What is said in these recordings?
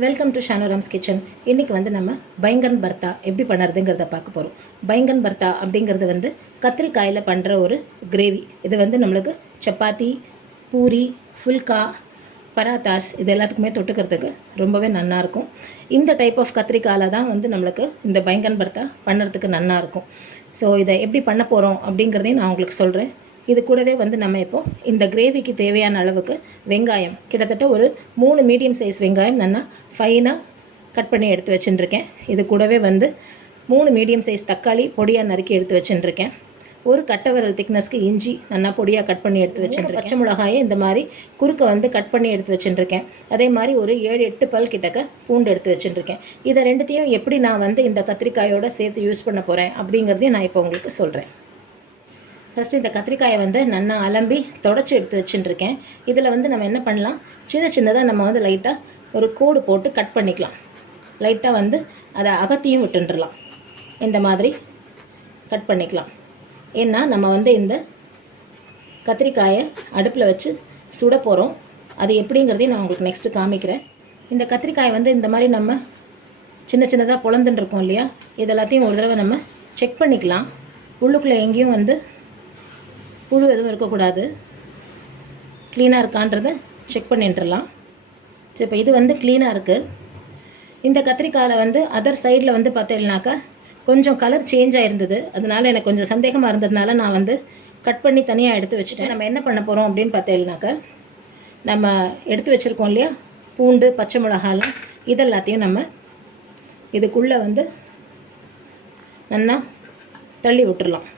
Welcome to ஷானோராம்ஸ் kitchen இன்றைக்கி வந்து நம்ம பைங்கன் பர்த்தா எப்படி பண்ணுறதுங்கிறத பார்க்க போகிறோம் பைங்கன் பர்த்தா அப்படிங்கிறது வந்து கத்திரிக்காயில் பண்ணுற ஒரு கிரேவி இது வந்து நம்மளுக்கு சப்பாத்தி பூரி ஃபுல்கா பராத்தாஸ் இது எல்லாத்துக்குமே தொட்டுக்கிறதுக்கு ரொம்பவே நல்லாயிருக்கும் இந்த டைப் ஆஃப் கத்திரிக்காயில் தான் வந்து நம்மளுக்கு இந்த பைங்கன் பர்த்தா பண்ணுறதுக்கு நல்லாயிருக்கும் ஸோ இதை எப்படி பண்ண போகிறோம் அப்படிங்கிறதையும் நான் உங்களுக்கு சொல்கிறேன் இது கூடவே வந்து நம்ம இப்போ இந்த கிரேவிக்கு தேவையான அளவுக்கு வெங்காயம். கிட்டத்தட்ட ஒரு மூணு மீடியம் சைஸ் வெங்காயம் நல்லா ஃபைனாக கட் பண்ணி எடுத்து வச்சுட்டுருக்கேன் இது கூடவே வந்து மூணு மீடியம் சைஸ் தக்காளி பொடியாக நறுக்கி எடுத்து வச்சுட்டுருக்கேன் ஒரு கட்டை விரல் திக்னஸ்க்கு இஞ்சி நல்லா பொடியாக கட் பண்ணி எடுத்து வச்சுருக்கேன் பச்சை மிளகாயை இந்த மாதிரி குறுக்க வந்து கட் பண்ணி எடுத்து வச்சுட்டுருக்கேன் அதே மாதிரி ஒரு ஏழு எட்டு பல் கிட்டக்க பூண்டு எடுத்து வச்சுட்டுருக்கேன் இதை ரெண்டுத்தையும் எப்படி நான் வந்து இந்த கத்திரிக்காயோட சேர்த்து யூஸ் பண்ண போகிறேன் அப்படிங்கிறதையும் நான் இப்போ உங்களுக்கு சொல்கிறேன் ஃபஸ்ட்டு இந்த கத்திரிக்காயை வந்து நல்லா அலம்பி தொடச்சி எடுத்து வச்சுட்டுருக்கேன். இதில் வந்து நம்ம என்ன பண்ணலாம்? சின்ன சின்னதாக நம்ம வந்து லைட்டாக ஒரு கோடு போட்டு கட் பண்ணிக்கலாம். லைட்டாக வந்து அதை அகத்தியும் விட்டுன்றலாம் இந்த மாதிரி கட் பண்ணிக்கலாம். ஏன்னா நம்ம வந்து இந்த கத்திரிக்காயை அடுப்பில் வச்சு சுட போகிறோம் அது எப்படிங்கிறதையும் நான் உங்களுக்கு நெக்ஸ்ட்டு காமிக்கிறேன். இந்த கத்திரிக்காயை வந்து இந்த மாதிரி நம்ம சின்ன சின்னதாக பொழந்துன்னு இருக்கோம் இல்லையா? இது எல்லாத்தையும் ஒரு தடவை நம்ம செக் பண்ணிக்கலாம். உள்ளுக்குள்ளே எங்கேயும் வந்து புழு எதுவும் இருக்கக்கூடாது. க்ளீனாக இருக்கான்றதை செக் பண்ணிட்டுலாம் சரி இப்போ இது வந்து க்ளீனாக இருக்குது இந்த கத்திரிக்காயில் வந்து அதர் சைடில் வந்து பார்த்தீங்கன்னாக்கா கொஞ்சம் கலர் சேஞ்ச் ஆகிருந்தது அதனால எனக்கு கொஞ்சம் சந்தேகமாக இருந்ததுனால நான் வந்து கட் பண்ணி தனியாக எடுத்து வச்சுட்டேன். நம்ம என்ன பண்ண போகிறோம் அப்படின்னு பார்த்தீங்கன்னாக்கா நம்ம எடுத்து வச்சுருக்கோம் இல்லையா? பூண்டு பச்சை மிளகாலாம் இதெல்லாத்தையும் நம்ம இதுக்குள்ளே வந்து நல்லா தள்ளி விட்டுடலாம்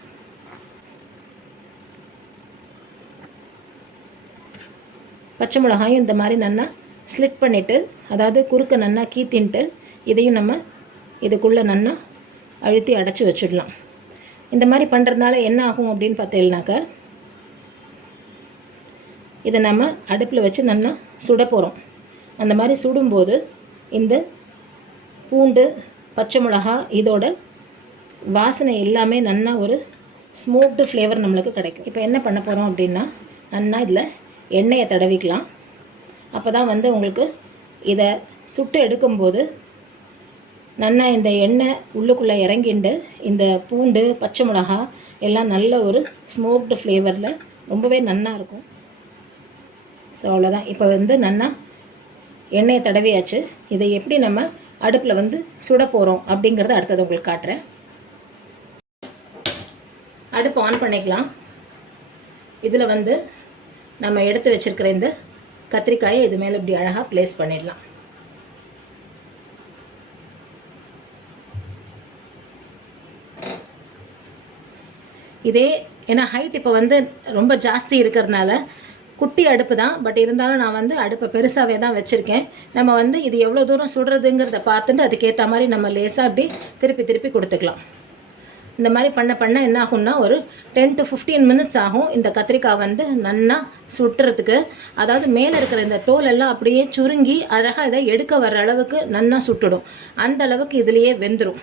பச்சை மிளகாயும் இந்த மாதிரி நல்லா ஸ்லிட் பண்ணிவிட்டு அதாவது குறுக்க நல்லா கீத்தின்ட்டு இதையும் நம்ம இதுக்குள்ளே நல்லா அழுத்தி அடைச்சி வச்சிடலாம். இந்த மாதிரி பண்ணுறதுனால என்ன ஆகும் அப்படின்னு பார்த்தீங்கன்னாக்கா இதை நம்ம அடுப்பில் வச்சு நல்லா சுட போகிறோம் அந்த மாதிரி சுடும்போது இந்த பூண்டு பச்சை மிளகா இதோட வாசனை எல்லாமே நல்லா ஒரு ஸ்மோக்டு ஃப்ளேவர் நம்மளுக்கு கிடைக்கும். இப்போ என்ன பண்ண போகிறோம் அப்படின்னா நல்லா இதில் எண்ணெயை தடவிக்கலாம். அப்போ தான் வந்து உங்களுக்கு இதை சுட்டு எடுக்கும்போது நல்லா இந்த எண்ணெய் உள்ளுக்குள்ளே இறங்கிண்டு இந்த பூண்டு பச்சை மிளகா எல்லாம் நல்ல ஒரு ஸ்மோக்டு ஃப்ளேவரில் ரொம்பவே நல்லா இருக்கும். ஸோ அவ்வளோதான் இப்போ வந்து நல்லா எண்ணெயை தடவியாச்சு. இதை எப்படி நம்ம அடுப்பில் வந்து சுட போகிறோம் அப்படிங்கிறத அடுத்தது உங்களுக்கு காட்டுறேன். அடுப்பு ஆன் பண்ணிக்கலாம். இதில் வந்து நம்ம எடுத்து வச்சுருக்கிற இந்த கத்திரிக்காயை இது மேலே இப்படி அழகாக ப்ளேஸ் பண்ணிடலாம். இதே ஏன்னா ஹைட் இப்போ வந்து ரொம்ப ஜாஸ்தி இருக்கிறதுனால குட்டி அடுப்பு தான் பட் இருந்தாலும் நான் வந்து அடுப்பை பெருசாகவே தான் வச்சுருக்கேன். நம்ம வந்து இது எவ்வளோ தூரம் சுடுறதுங்கிறத பார்த்துட்டு அதுக்கேற்ற மாதிரி நம்ம லேசாக அப்படி திருப்பி திருப்பி கொடுத்துக்கலாம். இந்த மாதிரி பண்ண பண்ண என்ன ஆகும்னா ஒரு டென் டு ஃபிஃப்டீன் மினிட்ஸ் ஆகும் இந்த கத்திரிக்காய் வந்து நல்லா சுட்டுறதுக்கு. அதாவது மேலே இருக்கிற இந்த தோல் எல்லாம் அப்படியே சுருங்கி அழகாக இதை எடுக்க வர்ற அளவுக்கு நல்லா சுட்டுடும். அந்த அளவுக்கு இதுலேயே வெந்துடும்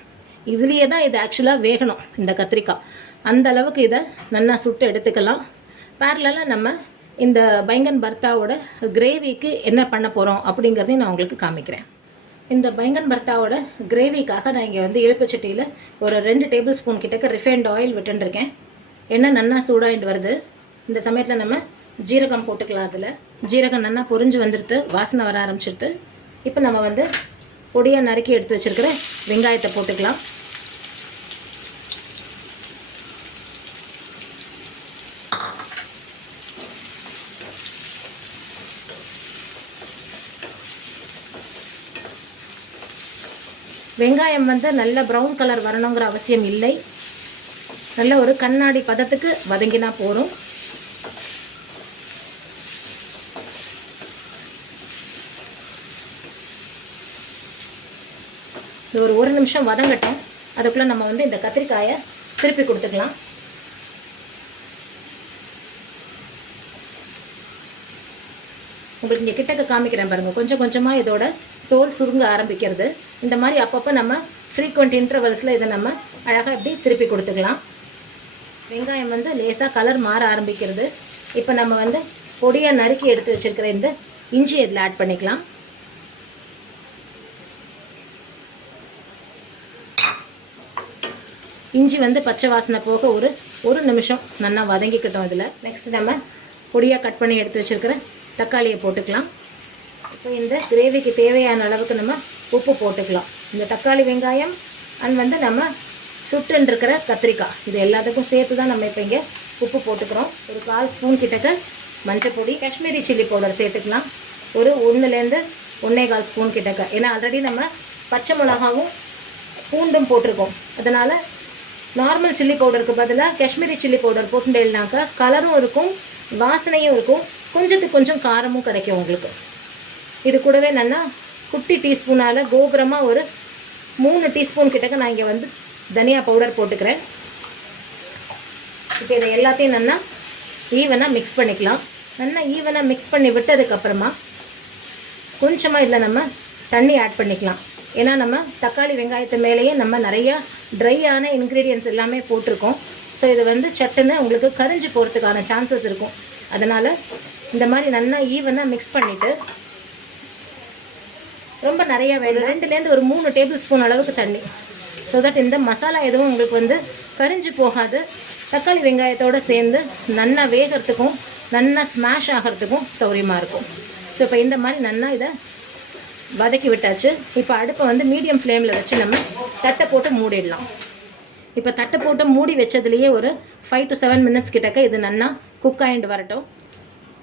இதுலேயே தான் இது ஆக்சுவலாக வேகணும் இந்த கத்திரிக்காய். அந்த அளவுக்கு இதை நல்லா சுட்டு எடுத்துக்கலாம். பேரலாக நம்ம இந்த பைங்கன் பர்த்தாவோட கிரேவிக்கு என்ன பண்ண போகிறோம் அப்படிங்கிறதையும் நான் உங்களுக்கு காமிக்கிறேன். இந்த பைங்கன் பர்த்தாவோட கிரேவிக்காக நான் இங்கே வந்து இழுப்புச்சட்டியில் ஒரு ரெண்டு டேபிள் ஸ்பூன் கிட்டக்க ரிஃபைண்ட் ஆயில் விட்டுருக்கேன் எண்ணெய் நல்லா சூடாகிட்டு வருது. இந்த சமயத்தில் நம்ம ஜீரகம் போட்டுக்கலாம் அதில். ஜீரகம் நல்லா பொறிஞ்சு வந்துடுது வாசனை வர ஆரம்பிச்சிடுது இப்போ நம்ம வந்து பொடியாக நறுக்கி எடுத்து வச்சுருக்கிற வெங்காயத்தை போட்டுக்கலாம். வெங்காயம் வந்து நல்ல ப்ரௌன் கலர் வரணுங்கிற அவசியம் இல்லை. நல்ல ஒரு கண்ணாடி பதத்துக்கு வதங்கினா போதும். இது ஒரு ஒரு நிமிஷம் வதங்கட்டும். அதுக்குள்ளே நம்ம வந்து இந்த கத்திரிக்காயை திருப்பி கொடுத்துக்கலாம். உங்களுக்கு இங்கே கிட்டக்க காமிக்கிறேன் பாருங்கள் கொஞ்சம் கொஞ்சமாக இதோட தோல் சுருங்க ஆரம்பிக்கிறது. இந்த மாதிரி அப்பப்போ நம்ம ஃப்ரீக்வெண்ட் இன்டர்வல்ஸில் இதை நம்ம அழகாக இப்படி திருப்பி கொடுத்துக்கலாம். வெங்காயம் வந்து லேசாக கலர் மாற ஆரம்பிக்கிறது. இப்போ நம்ம வந்து பொடியாக நறுக்கி எடுத்து வச்சுருக்கிற இந்த இஞ்சி இதில் ஆட் பண்ணிக்கலாம். இஞ்சி வந்து பச்சை வாசனை போக ஒரு ஒரு நிமிஷம் நல்லா வதங்கிக்கிட்டோம் இதில். நெக்ஸ்ட் நம்ம பொடியாக கட் பண்ணி எடுத்து வச்சுருக்கிற தக்காளியை போட்டுக்கலாம். இப்போ இந்த கிரேவிக்கு தேவையான அளவுக்கு நம்ம உப்பு போட்டுக்கலாம். இந்த தக்காளி வெங்காயம் அண்ட் வந்து நம்ம சுட்டுன்னு இருக்கிற கத்திரிக்காய். இது எல்லாத்துக்கும் சேர்த்து தான் நம்ம இப்போ இங்கே உப்பு போட்டுக்கிறோம். ஒரு கால் ஸ்பூன் கிட்டக்க மஞ்சள் பொடி காஷ்மீரி சில்லி பவுடர் சேர்த்துக்கலாம். ஒரு ஒன்றுலேருந்து ஒன்றே கால் ஸ்பூன் கிட்டக்க. ஏன்னா ஆல்ரெடி நம்ம பச்சை மிளகாவும் பூண்டும் போட்டிருக்கோம். அதனால் நார்மல் சில்லி பவுடருக்கு பதிலாக காஷ்மீரி சில்லி பவுடர் போட்டுட்டேன்னாக்கா கலரும் இருக்கும் வாசனையும் இருக்கும். கொஞ்சத்துக்கு கொஞ்சம் காரமும் கிடைக்கும் உங்களுக்கு. இது கூடவே நல்லா குட்டி டீஸ்பூனால் கோபுரமாக ஒரு மூணு டீஸ்பூன் கிட்டக்க நான் இங்கே வந்து தனியா பவுடர் போட்டுக்கிறேன். இப்போ இதை எல்லாத்தையும் நல்லா ஈவனாக மிக்ஸ் பண்ணிக்கலாம். நல்லா ஈவனாக மிக்ஸ் பண்ணி விட்டதுக்கப்புறமா கொஞ்சமாக இதில் நம்ம தண்ணி ஆட் பண்ணிக்கலாம். ஏன்னா நம்ம தக்காளி வெங்காயத்து மேலேயே நம்ம நிறையா ட்ரையான இன்க்ரீடியன்ஸ் எல்லாமே போட்டிருக்கோம். ஸோ இது வந்து சட்டுன்னு உங்களுக்கு கரிஞ்சு போகிறதுக்கான சான்சஸ் இருக்கும். அதனால் இந்த மாதிரி நல்லா ஈவனாக மிக்ஸ் பண்ணிவிட்டு ரொம்ப நிறைய வேணும் ரெண்டுலேருந்து ஒரு மூணு டேபிள் ஸ்பூன் அளவுக்கு தண்ணி. ஸோ தட் இந்த மசாலா எதுவும் உங்களுக்கு வந்து கரிஞ்சு போகாது. தக்காளி வெங்காயத்தோடு சேர்ந்து நல்லா வேகிறதுக்கும் நல்லா ஸ்மாஷ் ஆகிறதுக்கும் சௌரியமாக இருக்கும். ஸோ இப்போ இந்த மாதிரி நல்லா இதை வதக்கி விட்டாச்சு. இப்போ அடுப்பை வந்து மீடியம் ஃப்ளேமில் வச்சு நம்ம தட்டை போட்டு மூடிடலாம். இப்போ தட்டை போட்டு மூடி வச்சதுலேயே ஒரு ஃபைவ் டு செவன் மினிட்ஸ் கிட்டக்க இது நல்லா குக் ஆகிட்டு வரட்டும்.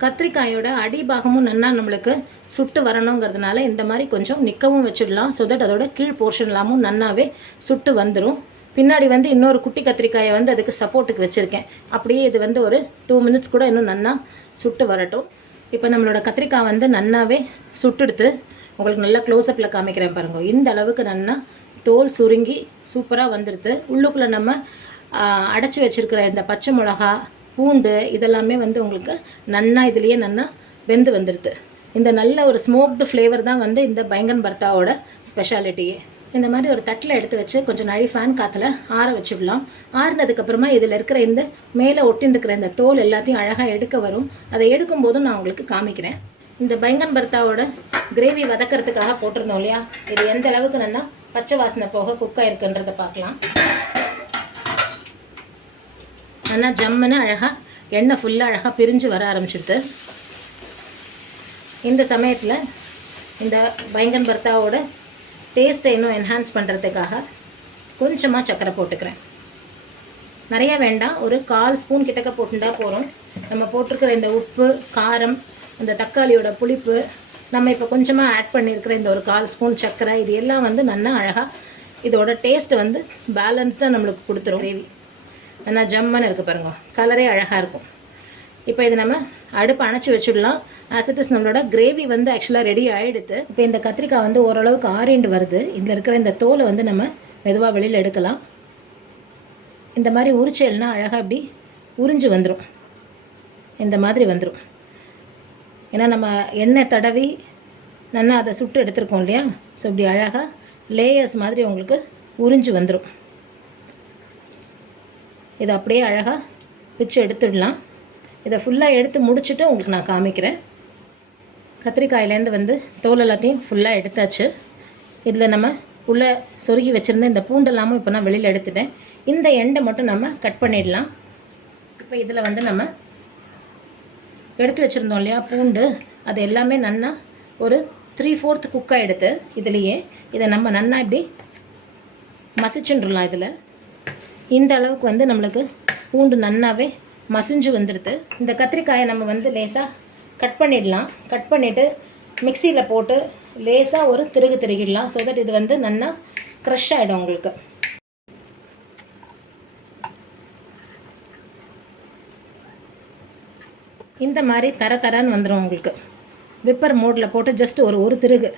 கத்திரிக்காயோட அடிபாகமும் நல்லா நம்மளுக்கு சுட்டு வரணுங்கிறதுனால இந்த மாதிரி கொஞ்சம் நிற்கவும் வச்சிடலாம். ஸோ தட் அதோட கீழ் போர்ஷன்லாமும் நல்லாவே சுட்டு வந்துடும் பின்னாடி வந்து இன்னொரு குட்டி கத்திரிக்காயை வந்து அதுக்கு சப்போர்ட்டுக்கு வச்சுருக்கேன். அப்படியே இது வந்து ஒரு டூ மினிட்ஸ் கூட இன்னும் நல்லா சுட்டு வரட்டும். இப்போ நம்மளோட கத்திரிக்காய் வந்து நல்லாவே சுட்டுடுத்து உங்களுக்கு நல்லா க்ளோஸ்அப்பில் காமிக்கிறேன் பாருங்க. இந்த அளவுக்கு நல்லா தோல் சுருங்கி சூப்பராக வந்துடுது உள்ளுக்குள்ளே நம்ம அடைச்சி வச்சுருக்கிற இந்த பச்சை மிளகா பூண்டு இதெல்லாமே வந்து உங்களுக்கு நன்னா இதுலேயே நன்னா வெந்து வந்துடுது இந்த நல்ல ஒரு ஸ்மோக்டு ஃப்ளேவர் தான் வந்து இந்த பைங்கன் பர்த்தாவோட ஸ்பெஷாலிட்டியே இந்த மாதிரி ஒரு தட்டில் எடுத்து வச்சு கொஞ்சம் நழி ஃபேன் காற்றுல ஆற வச்சுடலாம். ஆறுனதுக்கப்புறமா இதில் இருக்கிற இந்த மேலே ஒட்டின்னு இருக்கிற இந்த தோல் எல்லாத்தையும் அழகாக எடுக்க வரும். அதை எடுக்கும் போதும் நான் உங்களுக்கு காமிக்கிறேன். இந்த பைங்கன் பர்த்தாவோட கிரேவி வதக்கிறதுக்காக போட்டிருந்தோம் இல்லையா? இது எந்த அளவுக்கு நல்லா பச்சை வாசனை போக குக்காக இருக்குன்றதை பார்க்கலாம். நல்லா ஜம்முன்னு அழகாக எண்ணெய் ஃபுல்லாக அழகாக பிரிஞ்சு வர ஆரம்பிச்சிடுது. இந்த சமயத்தில் இந்த பயங்கன் பர்த்தாவோட டேஸ்ட்டை இன்னும் என்ஹான்ஸ் பண்ணுறதுக்காக கொஞ்சமாக சக்கரை போட்டுக்கிறேன். நிறையா வேண்டாம் ஒரு கால் ஸ்பூன் கிட்டக்க போட்டுட்டா போகிறோம் நம்ம போட்டிருக்கிற இந்த உப்பு காரம் இந்த தக்காளியோட புளிப்பு நம்ம இப்போ கொஞ்சமாக ஆட் பண்ணியிருக்கிற இந்த ஒரு கால் ஸ்பூன் சர்க்கரை இது எல்லாம் வந்து நல்லா அழகாக இதோட டேஸ்ட் வந்து பேலன்ஸ்டாக நம்மளுக்கு கொடுத்துரும். கிரேவி நல்லா ஜம்மன்னு இருக்குது பாருங்க. கலரே அழகாக இருக்கும். இப்போ இது நம்ம அடுப்பு அணைச்சி வச்சுடலாம். ஆசிட்டஸ் நம்மளோட கிரேவி வந்து ஆக்சுவலாக ரெடி ஆகிடுது இப்போ இந்த கத்திரிக்காய் வந்து ஓரளவுக்கு ஆறிண்டு வருது. இதில் இருக்கிற இந்த தோலை வந்து நம்ம மெதுவாக வெளியில் எடுக்கலாம். இந்த மாதிரி உரிச்சல்னா அழகாக இப்படி உறிஞ்சு வந்துடும் இந்த மாதிரி வந்துடும் ஏன்னா நம்ம எண்ணெய் தடவி நல்லா அதை சுட்டு எடுத்துருக்கோம் இல்லையா? ஸோ இப்படி அழகாக லேயர்ஸ் மாதிரி உங்களுக்கு உறிஞ்சு வந்துடும் இதை அப்படியே அழகாக பிச்சு எடுத்துடலாம். இதை ஃபுல்லாக எடுத்து முடிச்சுட்டு உங்களுக்கு நான் காமிக்கிறேன். கத்திரிக்காயிலேருந்து வந்து தோல் எல்லாத்தையும் ஃபுல்லாக எடுத்தாச்சு. இதில் நம்ம உள்ளே சொருகி வச்சுருந்த இந்த பூண்டெல்லாமும் இப்போ நான் வெளியில் எடுத்துட்டேன். இந்த எண்டை மட்டும் நம்ம கட் பண்ணிடலாம். இப்போ இதில் வந்து நம்ம எடுத்து வச்சுருந்தோம் இல்லையா பூண்டு. அது எல்லாமே நன்னா ஒரு த்ரீ ஃபோர்த் குக்காக எடுத்து இதுலேயே இதை நம்ம நன்னா இப்படி மசிச்சுன்றலாம் இதில். இந்த அளவுக்கு வந்து நம்மளுக்கு பூண்டு நன்னாவே மசிஞ்சு வந்துடுது இந்த கத்திரிக்காயை நம்ம வந்து லேசாக கட் பண்ணிடலாம். கட் பண்ணிவிட்டு மிக்சியில் போட்டு லேசாக ஒரு திருகு திருகிடலாம். ஸோ தட் இது வந்து நல்லா க்ரஷ் ஆகிடும் உங்களுக்கு. இந்த மாதிரி தர தரன்னு வந்துடும் உங்களுக்கு. விப்பர் மோடில் போட்டு ஜஸ்ட் ஒரு ஒரு திருகு.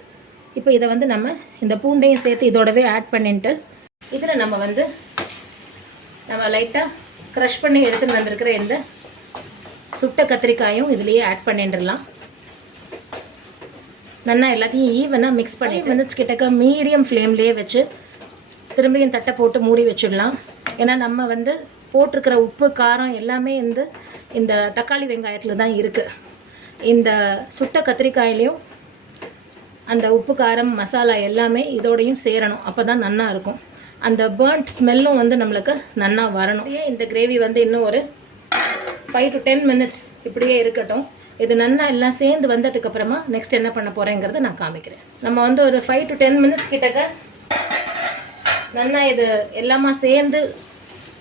இப்போ இதை வந்து நம்ம இந்த பூண்டையும் சேர்த்து இதோடவே ஆட் பண்ணிட்டு இதில் நம்ம வந்து நம்ம லைட்டாக க்ரஷ் பண்ணி எடுத்துன்னு வந்திருக்கிற இந்த சுட்ட கத்திரிக்காயும் இதுலேயே ஆட் பண்ணிட்டுலாம் நல்லா எல்லாத்தையும் ஈவனாக மிக்ஸ் பண்ணி மினிட்ஸ் கிட்டக்க மீடியம் ஃப்ளேம்லேயே வச்சு திரும்பியும் தட்டை போட்டு மூடி வச்சிடலாம். ஏன்னா நம்ம வந்து போட்டிருக்கிற உப்பு காரம் எல்லாமே வந்து இந்த தக்காளி வெங்காயத்தில் தான் இருக்குது இந்த சுட்ட கத்திரிக்காயிலையும் அந்த உப்பு காரம் மசாலா எல்லாமே இதோடையும் சேரணும். அப்போ தான் நல்லா இருக்கும். அந்த பேர்ன்ட் ஸ்மெல்லும் வந்து நம்மளுக்கு நன்னா வரணும். ஏன் இந்த கிரேவி வந்து இன்னும் ஒரு ஃபைவ் டு டென் மினிட்ஸ் இப்படியே இருக்கட்டும். இது நன்னா எல்லாம் சேர்ந்து வந்ததுக்கப்புறமா நெக்ஸ்ட் என்ன பண்ண போகிறேங்கிறத நான் காமிக்கிறேன். நம்ம வந்து ஒரு ஃபைவ் டு டென் மினிட்ஸ் கிட்டக்க நன்னா இது எல்லாமே சேர்ந்து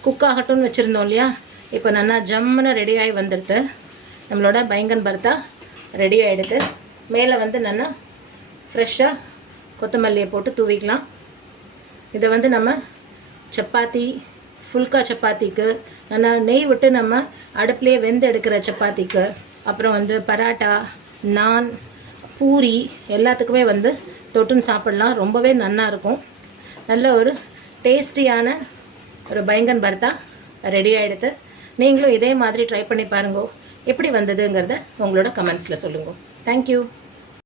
குக் ஆகட்டும்னு வச்சுருந்தோம் இல்லையா? இப்போ நன்னா ஜம்முன்னு ரெடி ஆகி வந்துடுது நம்மளோட பைங்கன் பர்த்தா ரெடி ஆகிடுது மேலே வந்து நல்லா ஃப்ரெஷ்ஷாக கொத்தமல்லியை போட்டு தூவிக்கலாம். இதை வந்து நம்ம சப்பாத்தி ஃபுல்கா சப்பாத்திக்கு நல்லா நெய் விட்டு நம்ம அடுப்புலேயே வெந்து எடுக்கிற சப்பாத்திக்கு அப்புறம் வந்து பராட்டா நான் பூரி எல்லாத்துக்குமே வந்து தொட்டுன்னு சாப்பிட்லாம். ரொம்பவே நல்லா இருக்கும். நல்ல ஒரு டேஸ்டியான ஒரு பயங்கன் பர்த்தா ரெடி ஆகிடுது நீங்களும் இதே மாதிரி ட்ரை பண்ணி பாருங்க. எப்படி வந்ததுங்கிறத உங்களோட கமெண்ட்ஸில் சொல்லுங்க. தேங்க்யூ